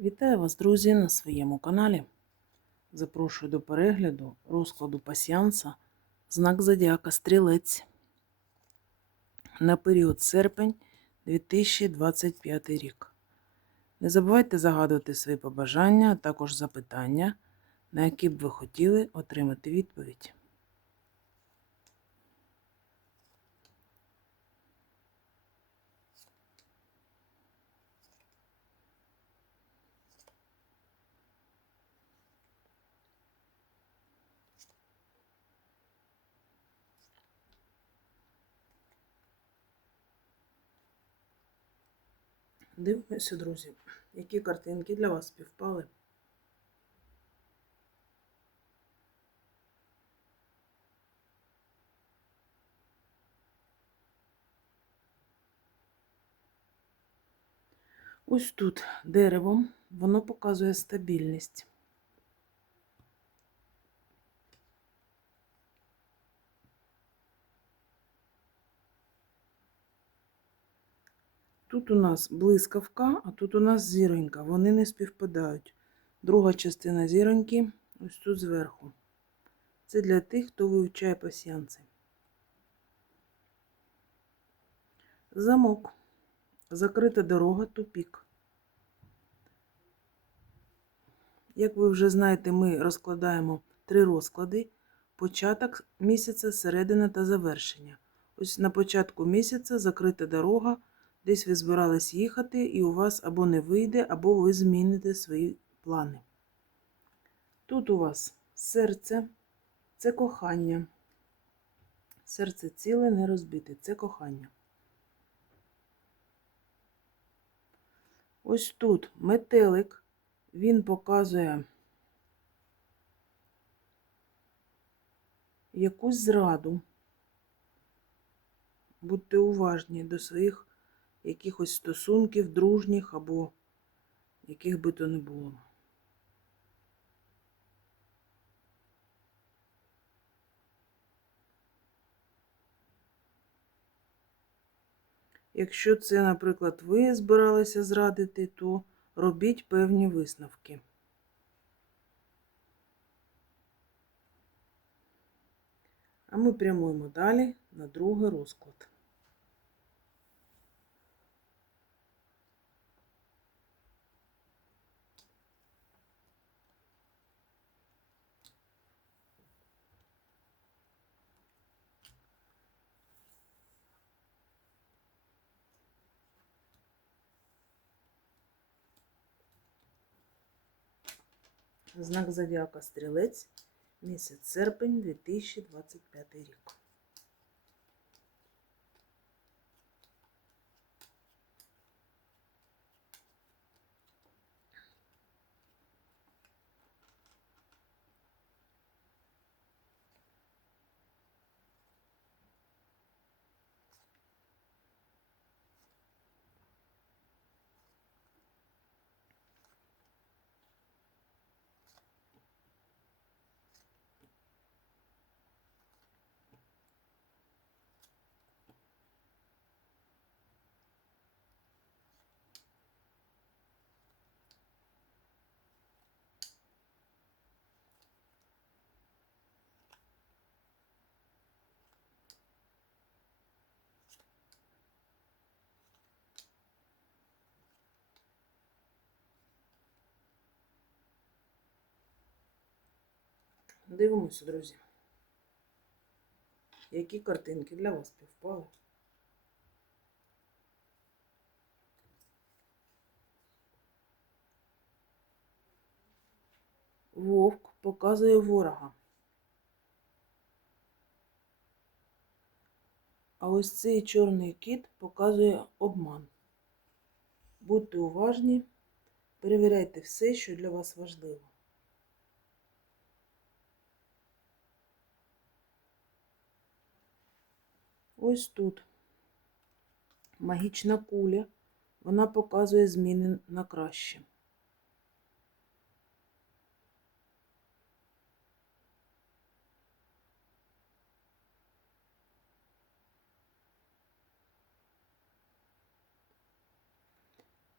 Вітаю вас, друзі, на своєму каналі. Запрошую до перегляду розкладу пасіанса знак Зодіака Стрілець на період серпень 2025 рік. Не забувайте загадувати свої побажання, а також запитання, на які б ви хотіли отримати відповідь. Дивимося, друзі, які картинки для вас співпали. Ось тут деревом воно показує стабільність. Тут у нас блискавка, а тут у нас зіронька. Вони не співпадають. Друга частина зіроньки ось тут зверху. Це для тих, хто вивчає пасіянці. Замок. Закрита дорога, тупік. Як ви вже знаєте, ми розкладаємо три розклади: початок місяця, середина та завершення. Ось на початку місяця закрита дорога. Десь ви збирались їхати, і у вас або не вийде, або ви зміните свої плани. Тут у вас серце це кохання. Серце ціле не розбите, це кохання. Ось тут метелик, він показує якусь зраду. Будьте уважні до своїх якихось стосунків, дружніх або яких би то не було. Якщо це, наприклад, ви збиралися зрадити, то робіть певні висновки. А ми прямуємо далі на другий розклад. Знак Зодіака Стрілець, місяць серпень 2025 рік. Дивимося, друзі. Які картинки для вас співпали? Вовк показує ворога. А ось цей чорний кіт показує обман. Будьте уважні, перевіряйте все, що для вас важливо. Ось тут магічна куля, вона показує зміни на краще.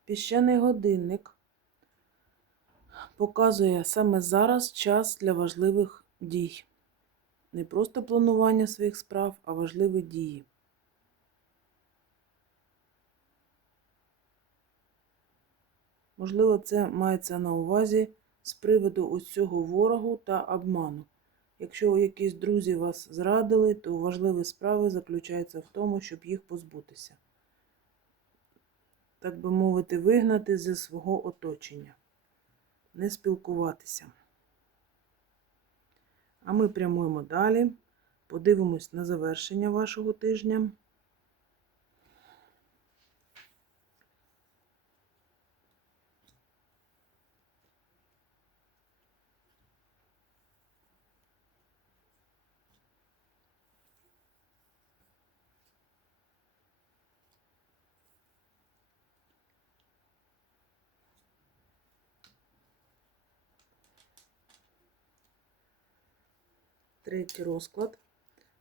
Піщаний годинник показує саме зараз час для важливих дій. Не просто планування своїх справ, а важливі дії. Можливо, це мається на увазі з приводу ось цього ворогу та обману. Якщо якісь друзі вас зрадили, то важливі справи заключаються в тому, щоб їх позбутися. Так би мовити, вигнати зі свого оточення, не спілкуватися. А ми прямуємо далі, подивимось на завершення вашого тижня. Третій розклад.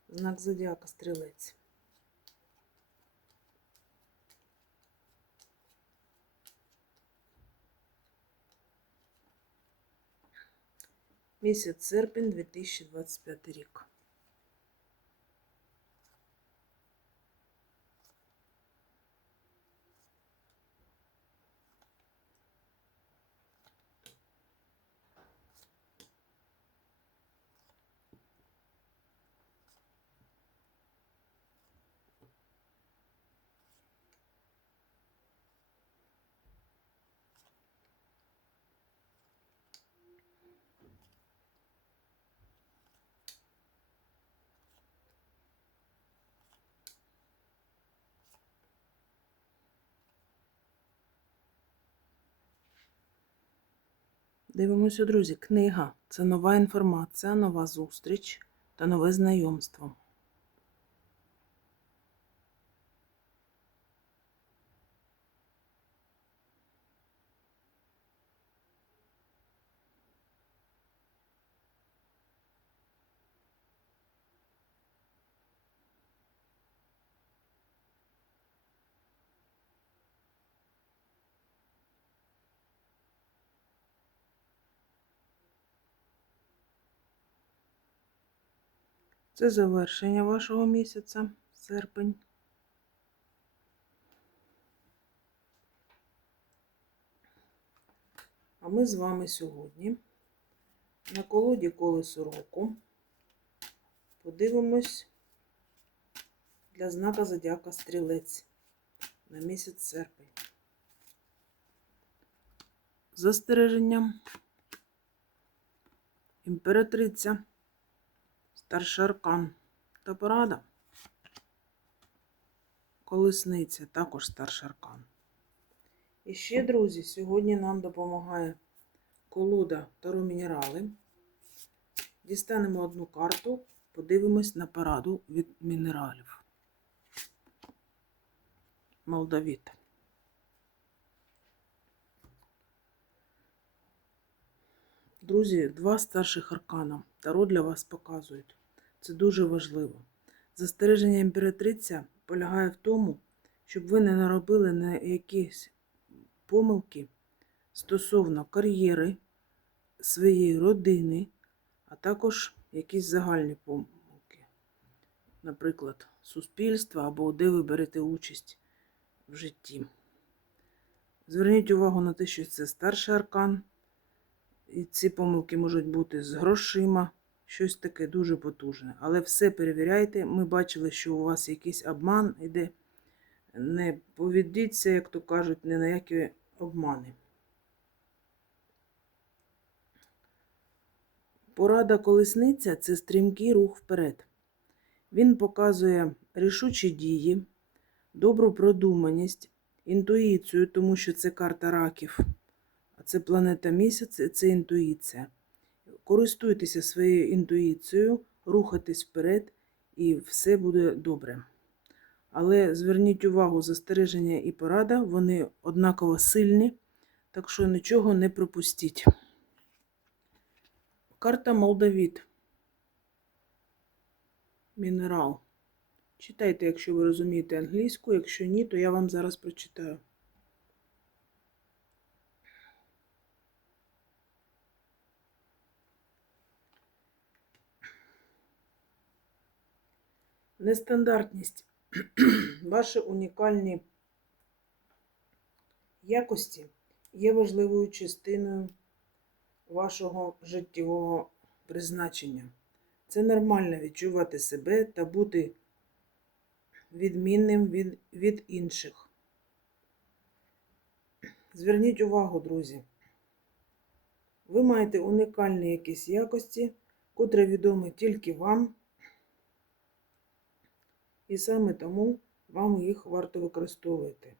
Знак зодіака стрілець. Місяць серпень 2025 рік. Дивимося, друзі. Книга це нова інформація, нова зустріч та нове знайомство. Це завершення вашого місяця, серпень. А ми з вами сьогодні на колоді колесо року подивимось для знака Зодіака Стрілець на місяць серпень. Застереженням. Імператриця. Старший аркан та порада. Колесниця також старший аркан. І ще, друзі, сьогодні нам допомагає колода Таро Мінерали. Дістанемо одну карту, подивимось на пораду від мінералів. Молдавіт. Друзі, два старших аркана. Таро для вас показують. Це дуже важливо. Застереження імператриця полягає в тому, щоб ви не наробили на якісь помилки стосовно кар'єри, своєї родини, а також якісь загальні помилки. Наприклад, суспільства або де ви берете участь в житті. Зверніть увагу на те, що це старший аркан. І ці помилки можуть бути з грошима, щось таке дуже потужне. Але все перевіряйте. Ми бачили, що у вас якийсь обман іде. Не повідіться, як то кажуть, ні на які обмани. Порада колесниця це стрімкий рух вперед. Він показує рішучі дії, добру продуманість, інтуїцію, тому що це карта раків. А це планета місяць, це інтуїція. Користуйтеся своєю інтуїцією, рухайтесь вперед, і все буде добре. Але зверніть увагу, застереження і порада, вони однаково сильні, так що нічого не пропустіть. Карта Молдавіт. Мінерал. Читайте, якщо ви розумієте англійську, якщо ні, то я вам зараз прочитаю. Нестандартність. Ваші унікальні якості є важливою частиною вашого життєвого призначення. Це нормально відчувати себе та бути відмінним від, від інших. Зверніть увагу, друзі. Ви маєте унікальні якісь якості, котрі відомі тільки вам, і саме тому вам їх варто використовувати.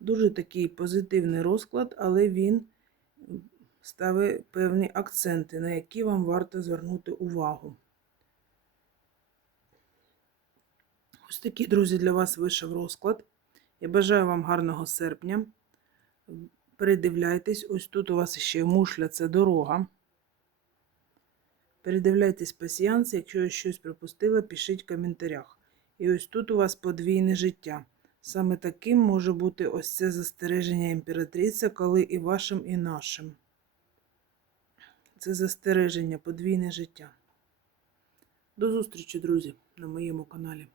Дуже такий позитивний розклад, але він ставить певні акценти, на які вам варто звернути увагу. Ось такий, друзі, для вас вийшов розклад. Я бажаю вам гарного серпня. Передивляйтесь, ось тут у вас ще мушля це дорога. Передивляйтесь пасіянс, якщо я щось пропустила, пишіть в коментарях. І ось тут у вас подвійне життя. Саме таким може бути ось це застереження імператриця, коли і вашим, і нашим. Це застереження, подвійне життя. До зустрічі, друзі, на моєму каналі.